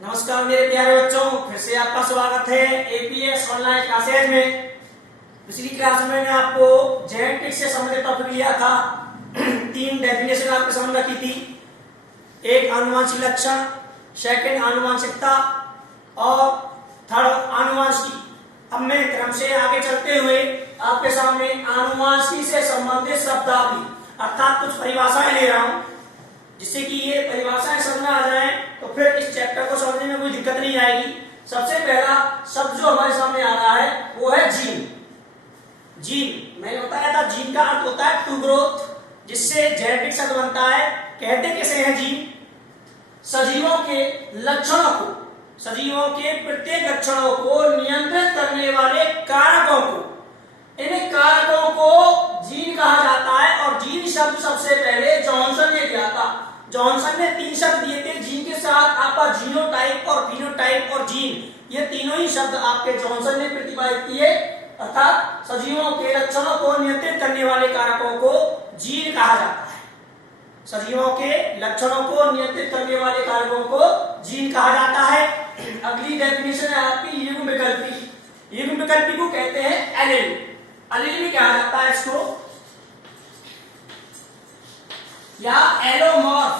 नमस्कार मेरे प्यारे बच्चों, फिर से आपका स्वागत है एपीएस ऑनलाइन क्लासेज में। पिछली क्लास में मैंने आपको जेनेटिक्स से संबंधित टॉपिक लिया था। 3 डेफिनेशन आपके सामने रखी थी। एक आनुवंशिक लक्षण, सेकंड आनुवंशिकता और थर्ड आनुवंशिकी। अब मैं क्रम से आगे चलते हुए आपके सामने आनुवंशिकी से संबंधित शब्दावली अर्थात कुछ परिभाषाएं ले रहा हूं, जिससे कि ये परिभाषाएं समझ में आ जाए तो फिर इस चैप्टर को समझने में कोई दिक्कत नहीं आएगी। सबसे पहला शब्द जो हमारे सामने आ रहा है वो है जीन। जीन मैंने बताया था, जीन का अर्थ होता है टू ग्रोथ, जिससे जेनेटिक शब्द बनता है। कहते कैसे हैं जीन? सजीवों के लक्षणों को, सजीवों के प्रत्येक लक्षणों को नियंत्रित करने वाले कारकों को, इन कारकों को जीन कहा जाता है। और जीन शब्द सबसे पहले जॉनसन ने दिया था। जॉनसन ने 3 शब्द दिए थे जीन के साथ, आपका जीनोटाइप और फिनोटाइप और जीन, ये तीनों ही शब्द आपके जॉनसन ने प्रतिपादित किए। अर्थात सजीवों के लक्षणों को नियंत्रित करने वाले कारकों को जीन कहा जाता है। सजीवों के लक्षणों को नियंत्रित करने वाले कारकों को जीन कहा जाता है। अगली डेफिनेशन है आपकी युग्म विकल्पी। युग्म विकल्पी को कहते हैं एलील। एलील भी कहा जाता है इसको, या एलोमॉर्फ।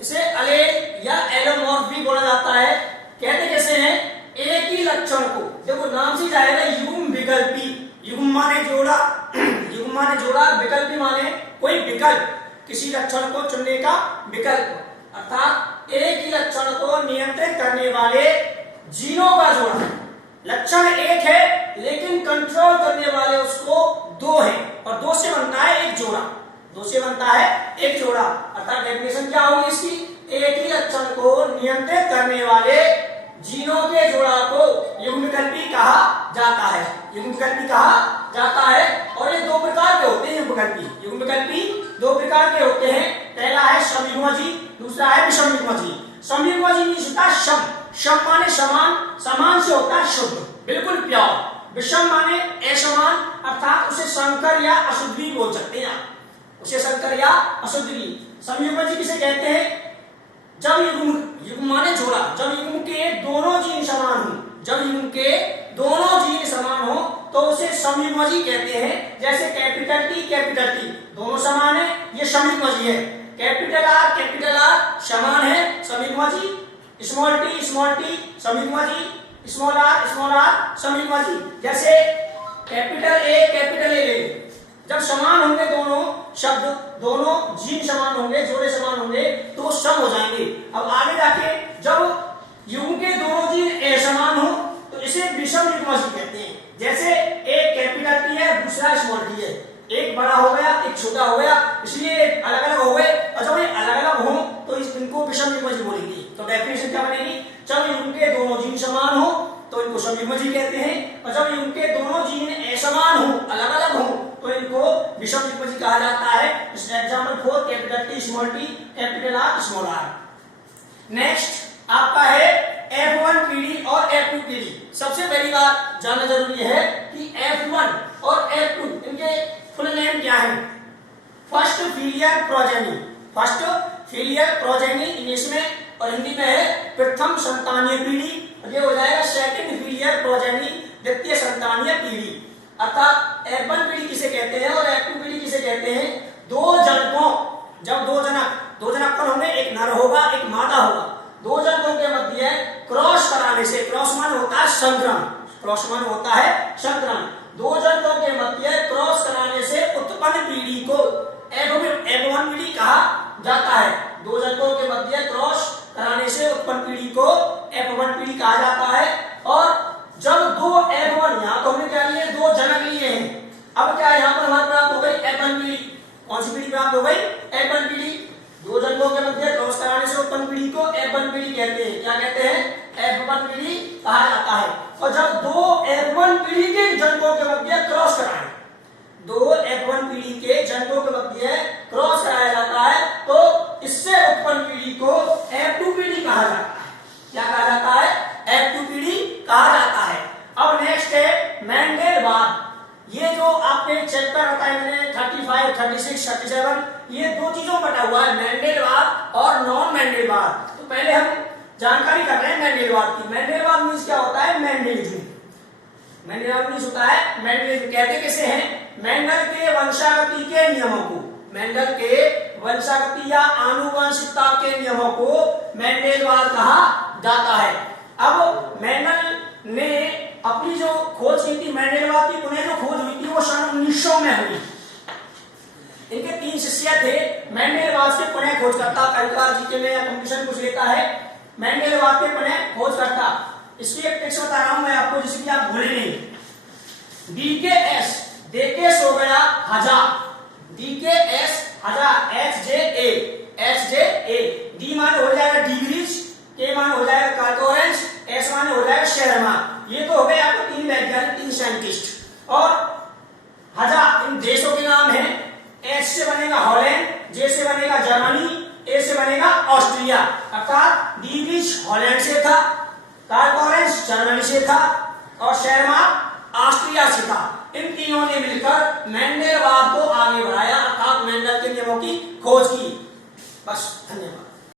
इसे एलील या एलोमॉर्फ भी बोला जाता है। कहते कैसे हैं? एक ही लक्षण को, देखो नाम से जाएगा युग्म विकल्पी। युग्म माने जोड़ा, युग्म माने जोड़ा, विकल्पी माने कोई विकल्प, किसी लक्षण को चुनने का विकल्प। अर्थात एक ही लक्षण को नियंत्रित करने वाले जीनों का जोड़ा। लक्षण एक है लेकिन कंट्रोल करने वाले उसको 2 हैं, और 2 से बनता है एक जोड़ा। 2 से बनता है एक जोड़ा। अर्थात डेफिनेशन क्या होगी इसकी? एक ही लक्षण को नियंत्रित करने वाले जीनों के जोड़ा को युग्म विकल्पी कहा जाता है। युग्म विकल्पी कहा जाता है। और ये 2 प्रकार के होते हैं युग्म विकल्पी। युग्म विकल्पी 2 प्रकार के होते हैं। पहला है समयुग्मजी, दूसरा है विषमयुग्मजी। समयुग्मजी मीन्स होता है सम, सम माने समान, समान से होता है शुद्ध, बिल्कुल प्योर। विषम माने असमान, अर्थात उसे संकर या अशुद्ध भी बोल सकते हैं आप, उसे संकर या अशुद्ध भी। समयुग्मजी किसे कहते हैं? जब युग्म माने जोड़ा, जब युग्म के दोनों जीन समान हो, जब युग्म के दोनों जीन समान हो तो उसे समयुग्मजी कहते हैं। जैसे कैपिटल टी कैपिटल टी दोनों समान है, ये समयुग्मजी है। कैपिटल आर समान है, समयुग्मजी। स्मॉल टी समयुग्मजी, स्मॉल आर समयुग्मजी। जैसे कैपिटल ए ले, जब समान होंगे दोनों शब्द, दोनों जीन समान होंगे, जोड़े समान होंगे तो सम हो जाएंगे। अब आगे जाके जब युग्म के दोनों जीन असमान हो तो इसे विषम युग्मजी कहते हैं। जैसे एक कैपिटल टी है, दूसरा स्मॉल टी है, एक बड़ा हो गया एक छोटा हो गया, इसलिए अलग अलग हो गए। और जब ये अलग अलग हो तो इनको विषम युग्मजी बोलेंगे। तो डेफिनेशन क्या बनेगी? जब युग्म के दोनों जीन समान हो तो इनको समयुग्मजी कहते हैं, और जब युग्म के दोनों जीन असमान हो, अलग अलग हो तो इनको विषम युग्मजी कहा जाता है। Example 4 capital T small T, capital R small R. Next आपका है F1 पीढ़ी और F2 पीढ़ी। सबसे पहली बात जानना जरूरी है कि F1 और F2 इनके फुल नेम क्या है? First filial progeny, first filial progeny English में, और हिंदी में है प्रथम संतानीय पीढ़ी। ये हो जाएगा सेकंड फिलियल प्रोजेनी, द्वितीय संतानीय पीढ़ी। अर्थात F1 पीढ़ी किसे कहते हैं और F2 पीढ़ी किसे कहते हैं? 2 जनकों, जब 2 जनक कौन होंगे? एक नर होगा एक मादा होगा। 2 जनकों के मध्य क्रॉस कराने से, क्रॉस मान होता है संक्रमण, क्रॉस मान होता है संक्रमण। 2 जनकों के मध्य क्रॉस कराने से उत्पन्न पीढ़ी को F1 पीढ़ी कहा जाता है। 2 जनकों के मध्य क्रॉस कराने से उत्पन्न पीढ़ी को F1 पीढ़ी कहा जाता है। और जब 2 F1, यहाँ तो हमने क्या लिए? 2 जनक लिए हैं। अब क्या यहाँ पर हमारे प्राप्त हो गई F1 पीढ़ी। कौन सी पीढ़ी प्राप्त हो गई? F1 पीढ़ी। 2 जनकों के मध्य क्रॉस कराने से उत्पन्न पीढ़ी को F1 पीढ़ी कहते हैं। क्या कहते हैं? F1 पीढ़ी कहा जाता है। और जब 2 F1 पीढ़ी के जनकों के मध्य क्रॉस कराए, 2 F1 पीढ़ी के जनकों के मध्य क्रॉस कराया जाता है तो इससे उत्पन्न पीढ़ी को F2 पीढ़ी कहा जाता है। क्या कहा जाता है? F2 पीढ़ी कहा जाता है। अब नेक्स्ट है मेंडेलवाद। ये जो आपने चैप्टर बताया मैंने 35, 36, 37, ये 2 चीजों में बटा हुआ है, मेंडेलवाद और नॉन मेंडेलवाद। तो पहले हम जानकारी कर रहे हैं मेंडेलवाद की। मेंडेलवाद मींस क्या होता है? मेंडलिज्म। मेंडेलवाद मींस होता है मेंडलिज्म। कहते कैसे हैं? मेंडल के वंशागति के नियमों को, मेंडल के वंशागति या आनुवंशिकता के नियमों को मेंडेलवाद कहा जाता है। अब मेंडल ने अपनी जो खोज की थी, मेंडेलवाद की पुनः जो खोज हुई थी वो सन 1900 में हुई। इनके 3 शिष्य थे। मेंडेलवाद के पुनः खोजकर्ता, कई बार जीके में या कंपटीशन कुछ लेता है, मेंडेलवाद के पुनः खोजकर्ता। इसकी एक टिप्स बता रहा हूं मैं आपको, जिसकी आप भूले नहीं। डीकेएस, देकेस हो गया हजार, डीकेएस हजार, एचजे, डी मान हो जाएगा डिग्रीज, के मान हो जाएगा कार्टोरेंस, एस मान हो जाएगा शर्मा। ये तो हो गए आपको 3 वैज्ञानिक, 3 साइंटिस्ट। और हजार इन देशों के नाम है। एच से बनेगा हॉलैंड, जे से बनेगा जर्मनी, ए से बनेगा ऑस्ट्रिया। अर्थात डिग्रीज हॉलैंड से था, कार्टोरेंस जर्मनी से था और शर्मा ऑस्ट्रिया से था। इन तीनों ने मिलकर मेंडेलवाद को आगे